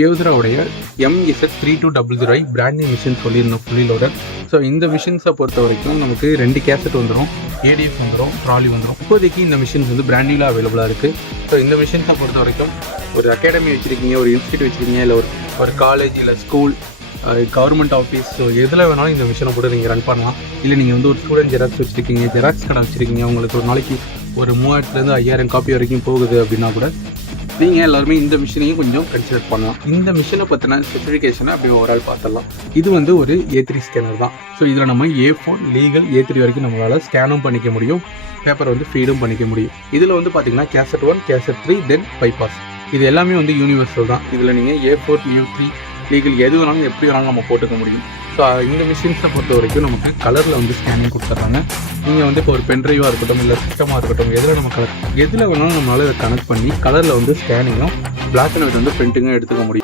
கேவ்சராவுடைய MZ3200i brand new machine சொல்லியிருந்தோம் fully loaded. So இந்த மிஷின்ஸை பொறுத்த வரைக்கும் நமக்கு 2 கேசட் வந்துடும், ஏடிஎஃப் வந்துடும், ட்ராலி வந்துடும். இப்போதைக்கு இந்த மிஷின்ஸ் வந்து பிராண்ட் நியூவில் அவைலபிளாக இருக்குது. ஸோ இந்த மிஷின்ஸை பொறுத்த வரைக்கும் ஒரு அகாடமி வச்சுருக்கீங்க, ஒரு இன்ஸ்டியூட் வச்சுருக்கீங்க, இல்லை ஒரு காலேஜ், இல்லை ஸ்கூல், கவர்மெண்ட் ஆஃபீஸ், ஸோ எதில் வேணாலும் இந்த மிஷினை போட்டு நீங்கள் ரன் பண்ணலாம். இல்லை நீங்கள் வந்து ஒரு ஸ்டூடெண்ட் ஜெராக்ஸ் வச்சுருக்கீங்க, ஜெராக்ஸ் கடை வச்சுருக்கீங்க, உங்களுக்கு ஒரு நாளைக்கு ஒரு 3000 to 5000 காப்பி வரைக்கும் போகுது அப்படின்னா கூட நீங்கள் எல்லாருமே இந்த மிஷினையும் கொஞ்சம் கன்சிடர் பண்ணலாம். இந்த மிஷினை பற்றின ஸ்பெசிஃபிகேஷனை அப்படி ஓவரால் பார்த்துடலாம். இது வந்து ஒரு A3 ஸ்கேனர் தான். ஸோ இதில் நம்ம A4 லீகல் A3 வரைக்கும் நம்மளால் ஸ்கேனும் பண்ணிக்க முடியும், பேப்பர் வந்து ஃபீடும் பண்ணிக்க முடியும். இதில் வந்து பார்த்தீங்கன்னா கேசட் 1, கேசட் 3, தென் பைபாஸ், இது எல்லாமே வந்து யூனிவர்சல் தான். இதில் நீங்கள் A4, U3 லீகல் எது வேணாலும் எப்படி வேணாலும் நம்ம போட்டுக்க முடியும். ஸோ இந்த மிஷின்ஸை பொறுத்த வரைக்கும் நமக்கு கலரில் வந்து ஸ்கேனிங் கொடுத்துட்றாங்க. நீங்கள் வந்து இப்போ ஒரு பென்ட்ரைவாக இருக்கட்டும், இல்லை சிஸ்டமாக இருக்கட்டும், எதில் வேணாலும் நம்மளால் இதை கனெக்ட் பண்ணி கலரில் வந்து ஸ்கேனிங்கும், பிளாக் அண்ட் ஒயிட் வந்து பிரிண்டிங்கும் எடுத்துக்க முடியும்.